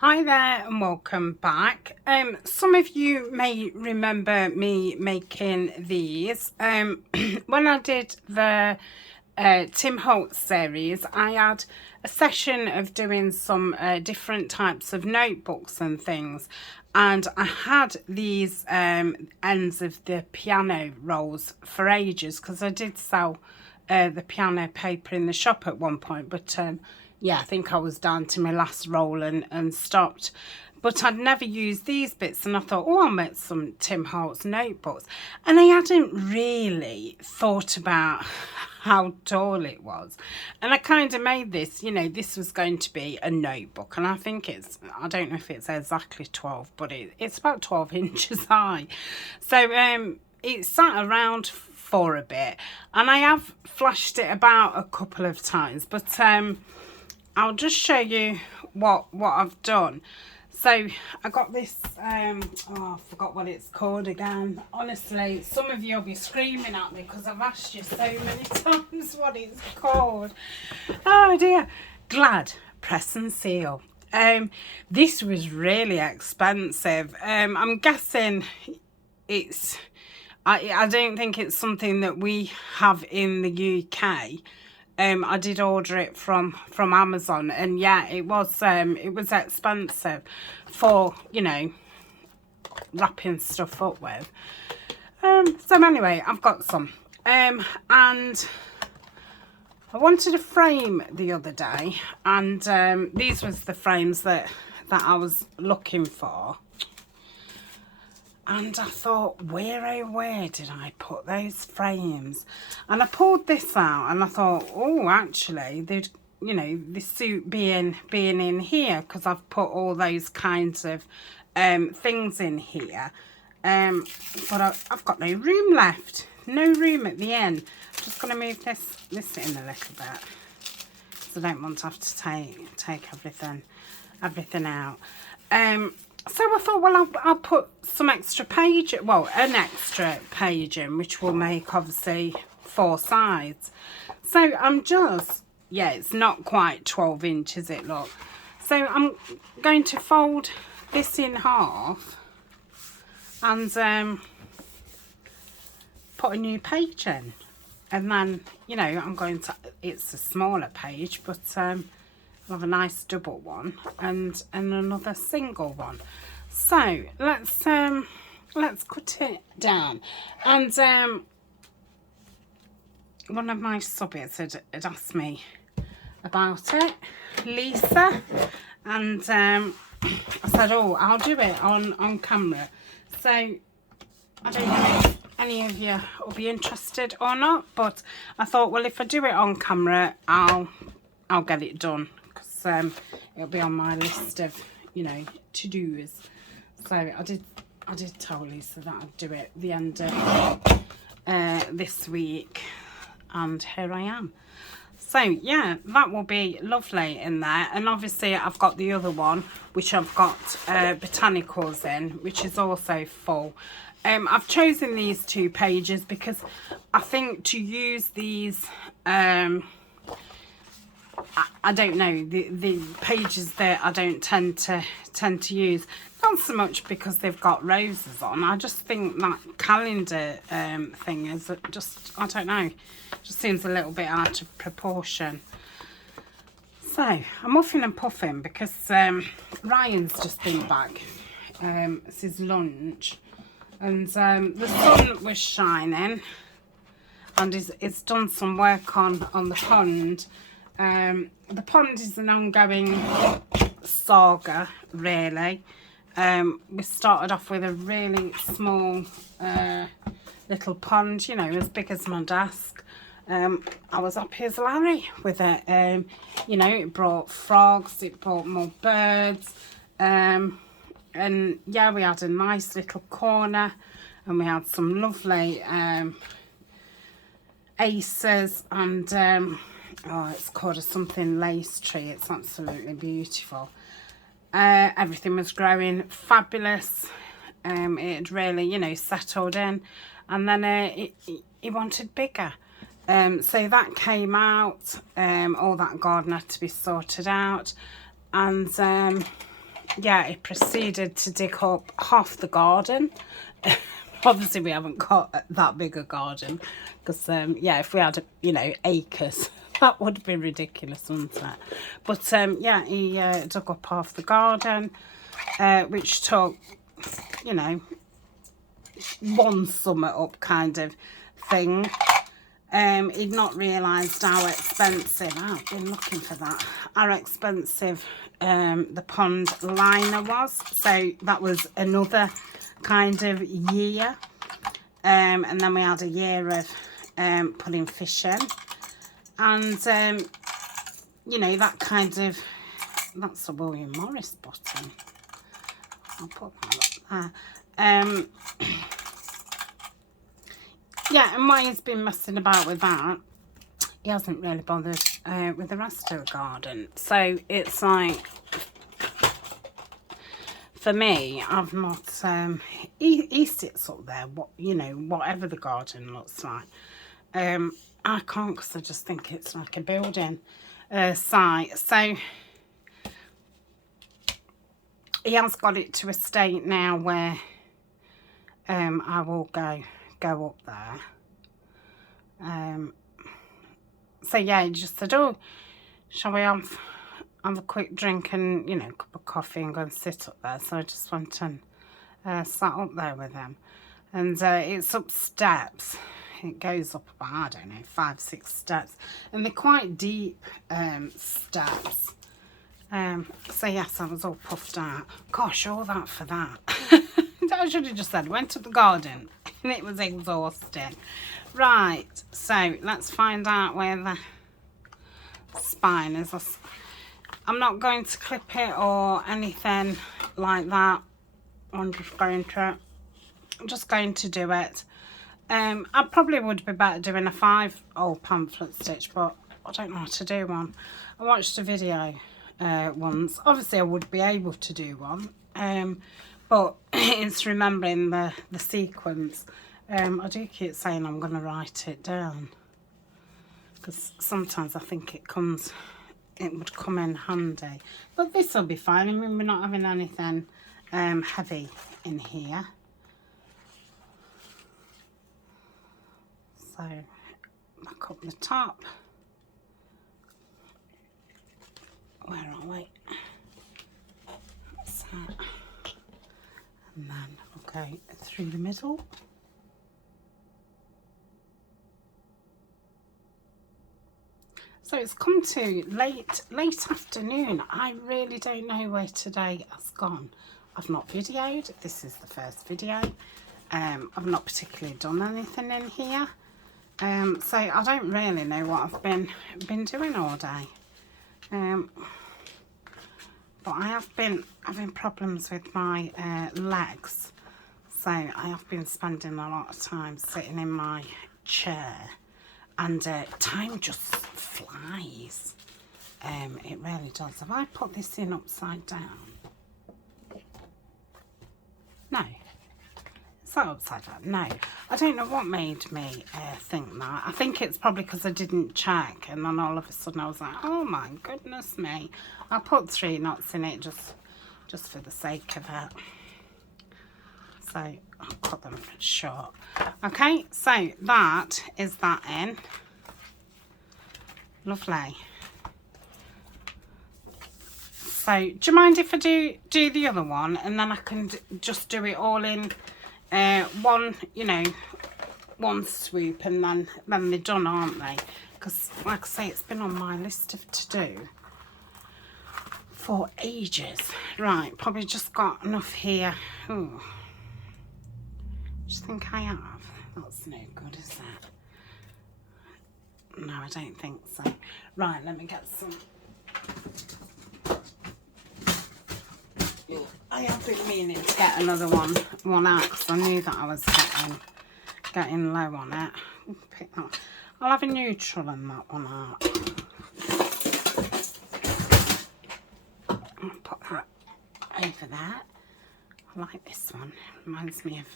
Hi there and welcome back. Some of you may remember me making these. When I did the Tim Holtz series, I had a session of doing some different types of notebooks and things, and I had these ends of the piano rolls for ages because I did sell the piano paper in the shop at one point, but yeah, I think I was down to my last roll and stopped. But I'd never used these bits, and I thought, oh, I'll make some Tim Holtz notebooks. And I hadn't really thought about how tall it was. And I kind of made this, you know, this was going to be a notebook. And I think it's, I don't know if it's exactly 12, but it's about 12 inches high. So it sat around for a bit. And I have flashed it about a couple of times, but I'll just show you what I've done. So I got this, oh, I forgot what it's called again. Honestly, some of you will be screaming at me because I've asked you so many times what it's called. Oh dear. Glad Press and Seal. This was really expensive. I'm guessing it's, I don't think it's something that we have in the UK. I did order it from Amazon, and yeah, it was expensive for, you know, wrapping stuff up with. So anyway, I've got some, and I wanted a frame the other day, and these was the frames that I was looking for. And I thought, where did I put those frames? And I pulled this out and I thought, oh, actually, they'd, you know, the suit being in here because I've put all those kinds of things in here. But I've got no room left. No room at the end. I'm just going to move this in a little bit. So I don't want to have to take everything out. So I thought, well, I'll put some extra page, well, an extra page in, which will make, obviously, 4 sides. So I'm just, yeah, it's not quite 12 inches, it look. So I'm going to fold this in half and put a new page in. And then, you know, I'm going to, it's a smaller page, but I'll have a nice double one and another single one. So let's cut it down. And one of my subbies had asked me about it, Lisa, and I said, oh, I'll do it on camera. So I don't know if any of you will be interested or not, but I thought, well, if I do it on camera, I'll get it done. It'll be on my list of, you know, to-dos. So I did tell Lisa that I'd do it the end of this week, and here I am. So yeah, that will be lovely in there. And obviously I've got the other one, which I've got botanicals in, which is also full. I've chosen these 2 pages because I think to use these, I don't know, the pages that I don't tend to use, not so much because they've got roses on. I just think that calendar thing is just, I don't know, just seems a little bit out of proportion. So I'm muffing and puffing because Ryan's just been back. It's his lunch, and the sun was shining, and it's done some work on the pond. The pond is an ongoing saga, really. We started off with a really small little pond, you know, as big as my desk. I was up as Larry with it. You know, it brought frogs, it brought more birds, and yeah, we had a nice little corner, and we had some lovely aces, and oh, it's called a something lace tree. It's absolutely beautiful. Everything was growing fabulous. It had really, you know, settled in, and then he wanted bigger. So that came out. All that garden had to be sorted out, and yeah, he proceeded to dig up half the garden. Obviously, we haven't got that big a garden because, yeah, if we had, you know, acres, that would be ridiculous, wouldn't it? But, yeah, he dug up half the garden, which took, you know, one summer up kind of thing. He'd not realised how expensive, I've been looking for that, how expensive the pond liner was. So that was another kind of year. And then we had a year of putting fish in. And, you know, that kind of, that's a William Morris button. I'll put that up there. Yeah, and while he's been messing about with that, he hasn't really bothered with the rest of the garden. So it's like, for me, I've not, he sits up there, what, you know, whatever the garden looks like. I can't, because I just think it's like a building site. So he has got it to a state now where I will go up there. So yeah, he just said, oh, shall we have a quick drink and, you know, a cup of coffee and go and sit up there. So I just went and sat up there with him. And it's up steps. It goes up about, I don't know, 5, 6 steps. And they're quite deep steps. So yes, I was all puffed out. Gosh, all that for that. I should have just said, went to the garden. And it was exhausting. Right, so let's find out where the spine is. I'm not going to clip it or anything like that. I'm just going to do it. I probably would be better doing a 5-hole pamphlet stitch, but I don't know how to do one. I watched a video once. Obviously I would be able to do one, but it's remembering the sequence. I do keep saying I'm going to write it down, because sometimes I think it would come in handy. But this will be fine. I mean, we're not having anything heavy in here. So back up the top. Where are we? That's that. And then I'll go through the middle. So it's come to late afternoon. I really don't know where today has gone. I've not videoed. This is the first video. I've not particularly done anything in here. So I don't really know what I've been doing all day. But I have been having problems with my legs. So I have been spending a lot of time sitting in my chair. And time just flies. It really does. Have I put this in upside down? No. Is that upside down? No. I don't know what made me think that. I think it's probably because I didn't check. And then all of a sudden I was like, oh my goodness me. I put 3 knots in it just for the sake of it. So I'll cut them short. Okay, so that is that in. Lovely. So do you mind if I do the other one, and then I can just do it all in one, you know, one swoop, and then they're done, aren't they? Because like I say, it's been on my list of to do for ages. Right, probably just got enough here. Ooh. Just think I have. That's no good, is it? No, I don't think so. Right, let me get some. I have been meaning to get another one out, because I knew that I was getting low on it. Pick that. I'll have a neutral and that one out. I'll put that over there. I like this one. Reminds me of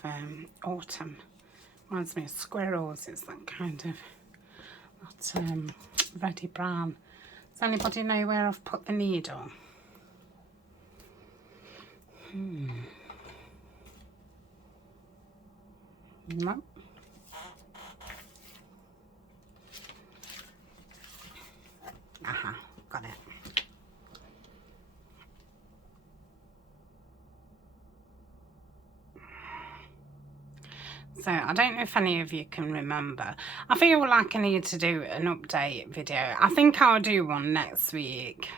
autumn. Reminds me of squirrels. It's that kind of that reddy brown. Does anybody know where I've put the needle? No. Aha, got it. So, I don't know if any of you can remember. I feel like I need to do an update video. I think I'll do one next week.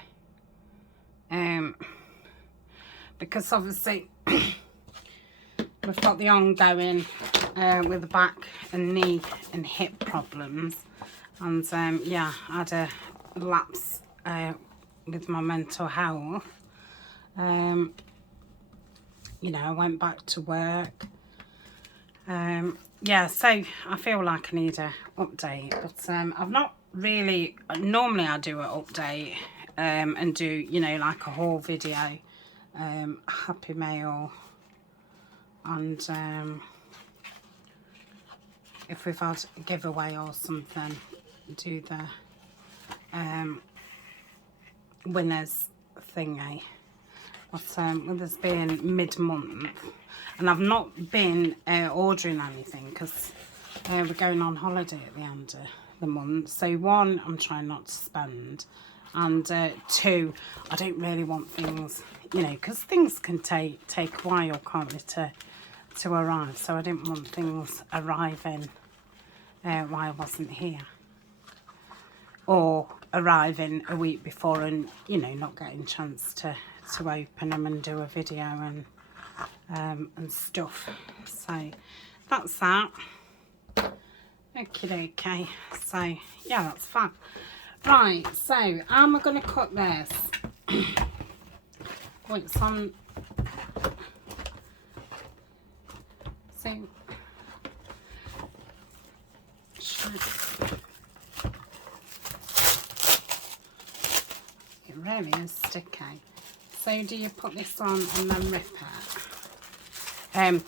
Because obviously we've got the ongoing with the back and knee and hip problems. And yeah, I had a lapse with my mental health. You know, I went back to work. Yeah, so I feel like I need a update, but I've not really, normally I do an update and do, you know, like a haul video, happy mail, and if we've had a giveaway or something, do the winners thingy. But with us being mid-month, and I've not been ordering anything because we're going on holiday at the end of the month. So one, I'm trying not to spend, and two, I don't really want things, you know, because things can take a while, can't they, to arrive. So I didn't want things arriving while I wasn't here, or arriving a week before and, you know, not getting a chance to open them and do a video and stuff. So that's that. Okay, so yeah, that's fine. Right, so how am I going to cut this? Oh, it's on. So it really is sticky. So do you put this on and then rip it?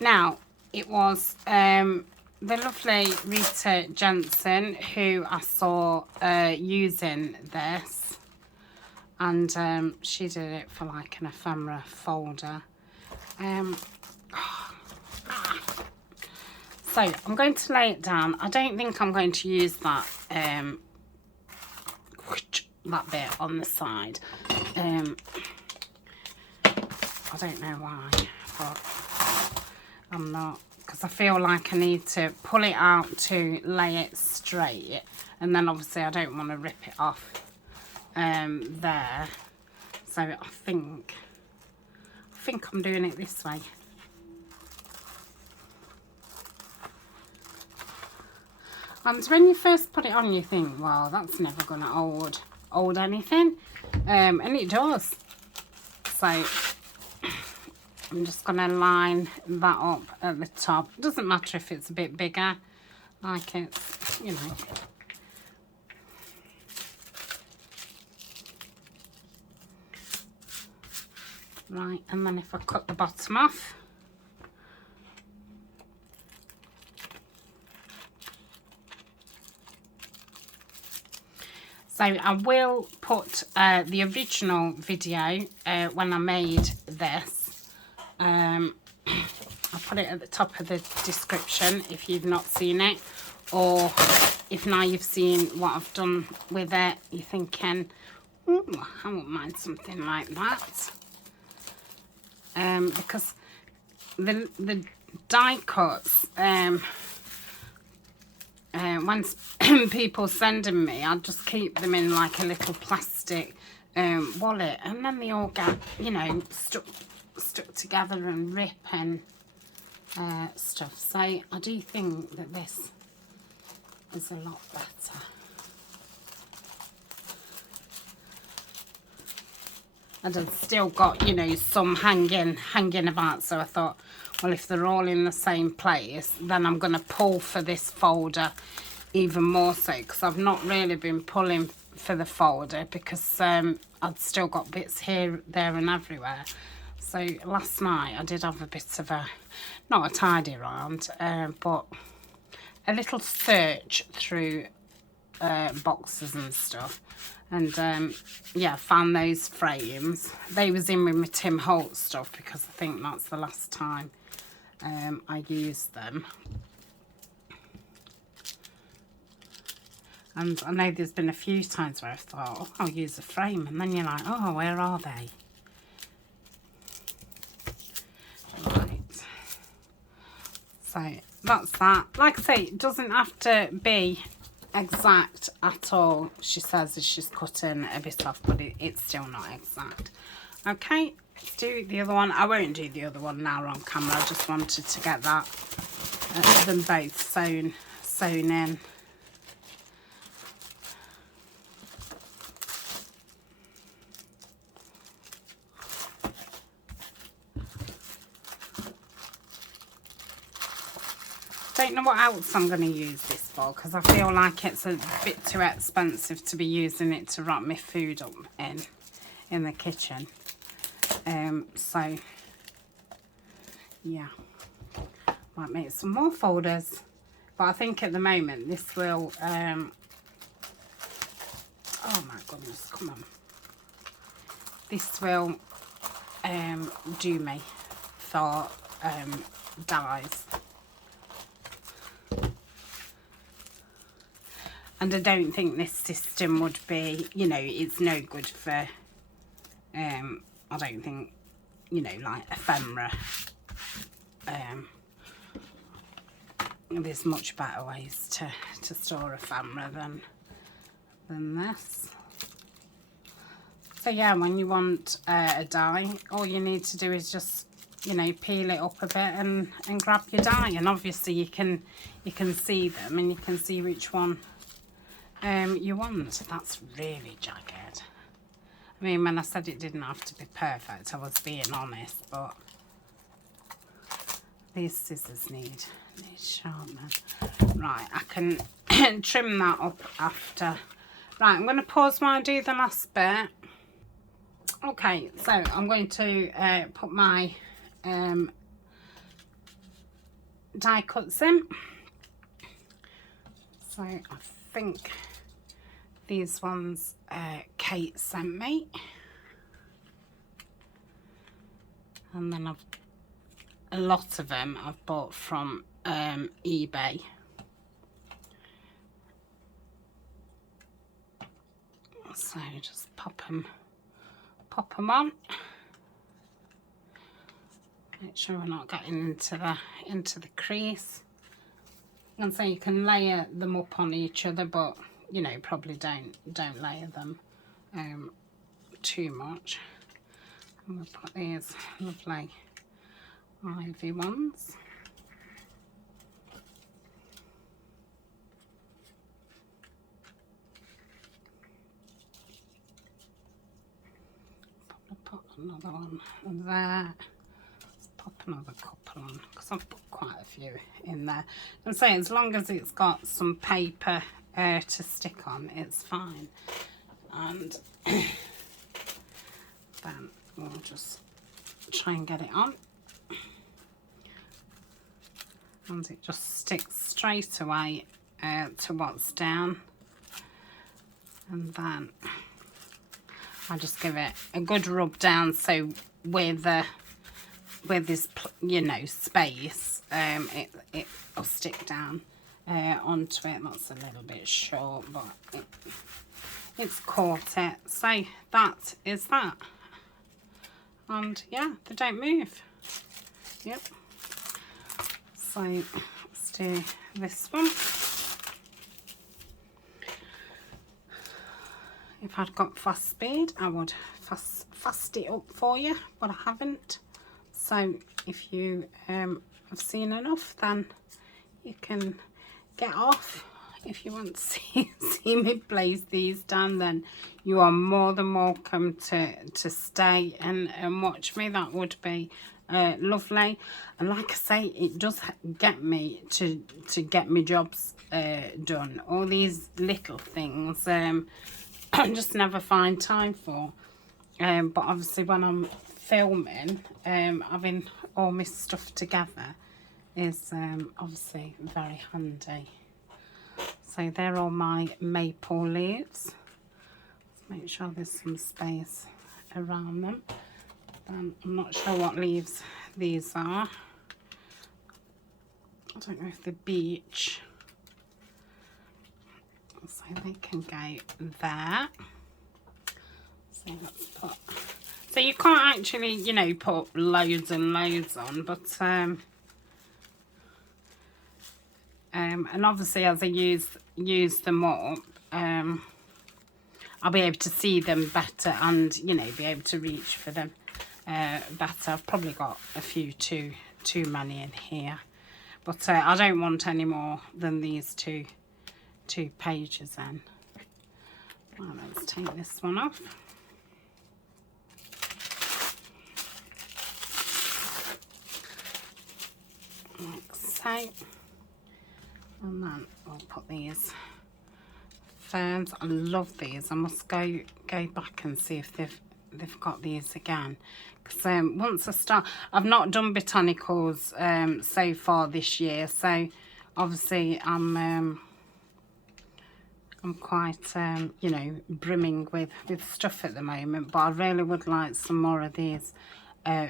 Now, it was the lovely Rita Jensen who I saw using this, and she did it for like an ephemera folder. So I'm going to lay it down. I don't think I'm going to use that that bit on the side. I don't know why, but I'm not, because I feel like I need to pull it out to lay it straight, and then obviously I don't want to rip it off there. So I think I'm doing it this way. And when you first put it on, you think, well, that's never going to hold anything, and it does. So I'm just going to line that up at the top. It doesn't matter if it's a bit bigger, like it's, you know. Right, and then if I cut the bottom off, so I will put the original video when I made this. I'll put it at the top of the description if you've not seen it, or if now you've seen what I've done with it, you're thinking, ooh, I wouldn't mind something like that. Because the die cuts, when people send them me, I just keep them in like a little plastic wallet, and then they all get, you know, stuck together and rip and stuff. So I do think that this is a lot better. And I've still got, you know, some hanging about, so I thought, well, if they're all in the same place, then I'm going to pull for this folder even more so, because I've not really been pulling for the folder, because I'd still got bits here, there and everywhere. So last night I did have a bit of a, not a tidy round, but a little search through boxes and stuff, And yeah, found those frames. They was in with my Tim Holtz stuff because I think that's the last time I used them. And I know there's been a few times where I've thought, oh, I'll use a frame, and then you're like, oh, where are they? Right. So that's that. Like I say, it doesn't have to be exact at all. She says that she's cutting a bit off, but it's still not exact. Okay, let's do the other one. I won't do the other one now on camera. I just wanted to get that them both sewn in. Don't know what else I'm going to use this for, because I feel like it's a bit too expensive to be using it to wrap my food up in the kitchen. So yeah, might make some more folders, but I think at the moment this will oh my goodness, come on, this will do me for dies. And I don't think this system would be, you know, it's no good for, I don't think, you know, like ephemera. There's much better ways to store ephemera than this. So yeah, when you want a die, all you need to do is just, you know, peel it up a bit and grab your die. And obviously you can see them, and you can see which one you want. That's really jagged. I mean, when I said it didn't have to be perfect, I was being honest, but these scissors need sharpening. Right, I can trim that up after. Right, I'm going to pause while I do the last bit. Okay, so I'm going to put my die cuts in. So I think these ones Kate sent me, and then a lot of them I've bought from eBay. So just pop them on. Make sure we're not getting into the crease. And so you can layer them up on each other, but you know, probably don't layer them too much. And we'll put these lovely ivy ones. Put another one there. Let's pop another couple on, because I've put quite a few in there. And so as long as it's got some paper to stick on, it's fine. And then we'll just try and get it on, and it just sticks straight away to what's down. And then I'll just give it a good rub down, so where this, you know, space, it'll stick down onto it. That's a little bit short, but it's caught it. So that is that. And yeah, they don't move. Yep. So let's do this one. If I'd got fast speed, I would fast it up for you, but I haven't. So if you have seen enough, then you can get off. If you want to see me place these down, then you are more than welcome to stay and watch me. That would be lovely. And like I say, it does get me to get my jobs done. All these little things I just never find time for. But obviously when I'm filming, having all my stuff together is obviously very handy. So they're all my maple leaves. Make sure there's some space around them. I'm not sure what leaves these are. I don't know if the beach, so they can go there. So let's put, so you can't actually, you know, put loads and loads on, but and obviously as I use them up, I'll be able to see them better and, you know, be able to reach for them better. I've probably got a few too many in here, but I don't want any more than these two pages in. Well, let's take this one off. Like so. And then I'll put these ferns. I love these. I must go back and see if they've got these again. Because once I start, I've not done botanicals so far this year. So obviously I'm quite you know, brimming with stuff at the moment. But I really would like some more of these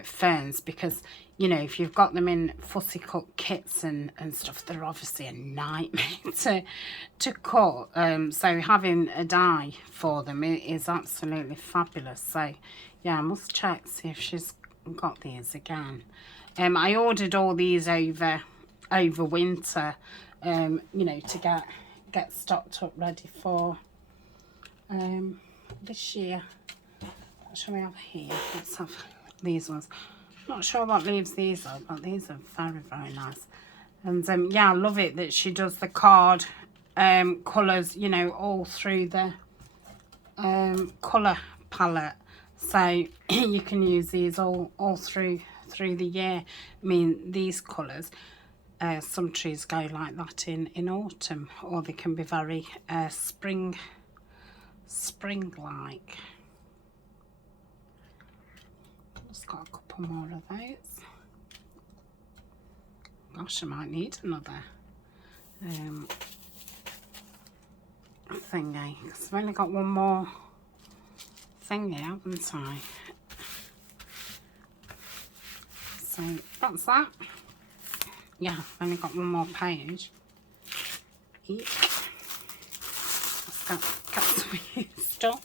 ferns, because, you know, if you've got them in fussy cut kits and stuff, they're obviously a nightmare to cut. So having a die for them is absolutely fabulous. So yeah, I must check, see if she's got these again. I ordered all these over winter, you know, to get stocked up ready for this year. What shall we have here? Let's have these ones. Not sure what leaves these are, but these are very, very nice. And yeah, I love it that she does the card colours, you know, all through the colour palette. So you can use these all through the year. I mean, these colours, some trees go like that in autumn, or they can be very spring-like. Just got a couple more of those. Gosh, I might need another thingy, because I've only got one more thingy, haven't I? So that's that. Yeah, I've only got one more page. Eek. Let's get some used up.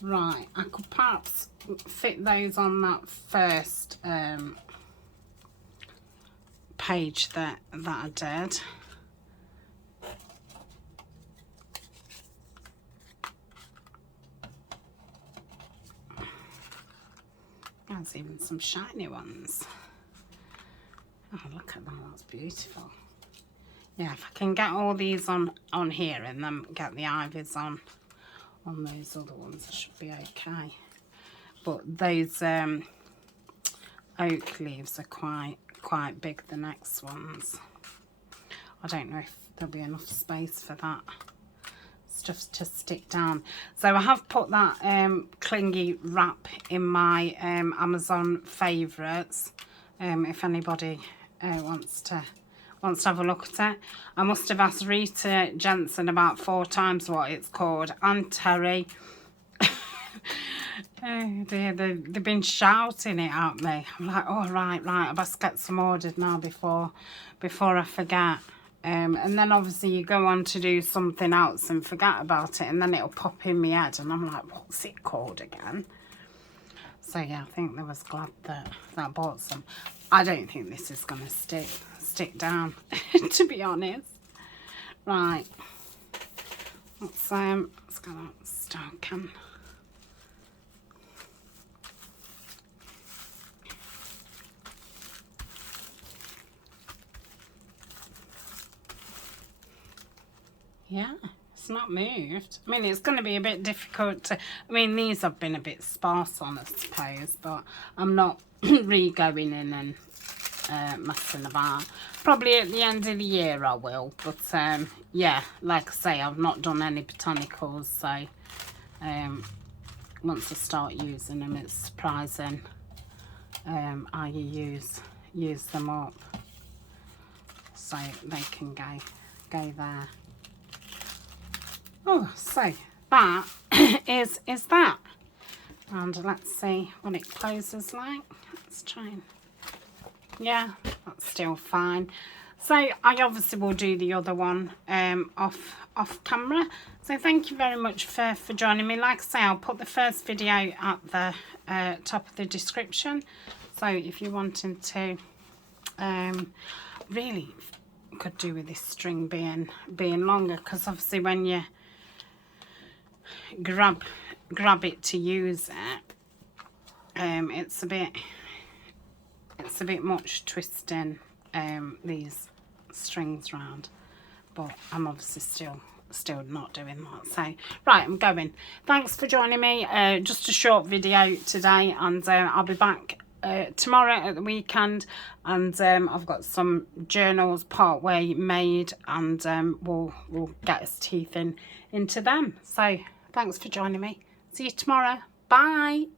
Right, I could perhaps fit those on that first page that I did. There's even some shiny ones. Oh, look at that, that's beautiful. Yeah, if I can get all these on here and then get the ivies on those other ones, I should be okay. But those oak leaves are quite big, the next ones. I don't know if there'll be enough space for that stuff to stick down. So I have put that clingy wrap in my Amazon favourites, if anybody wants to have a look at it. I must have asked Rita Jensen about 4 times what it's called, and Terry. Oh dear, they've been shouting it at me. I'm like, oh right, I best get some ordered now before I forget. And then obviously you go on to do something else and forget about it, and then it'll pop in my head and I'm like, what's it called again? So yeah, I think they was glad that I bought some. I don't think this is going to stick down, to be honest. Right, let's go start can. Yeah, it's not moved. I mean, it's going to be a bit difficult to... I mean, these have been a bit sparse on, I suppose, but I'm not re-going in and messing about. Probably at the end of the year I will, but yeah, like I say, I've not done any botanicals, so once I start using them, it's surprising how you use them up. So they can go there. Oh, so that is that. And let's see what it closes like. Let's try and, yeah, that's still fine. So I obviously will do the other one off camera. So thank you very much for joining me. Like I say, I'll put the first video at the top of the description. So if you're wanting to, really could do with this string being longer, because obviously when you grab it to use it, it's a bit much twisting these strings round, but I'm obviously still not doing that. So right, I'm going. Thanks for joining me. Just a short video today, and I'll be back tomorrow at the weekend, and I've got some journals part way made, and we'll get us teeth into them. So thanks for joining me. See you tomorrow. Bye.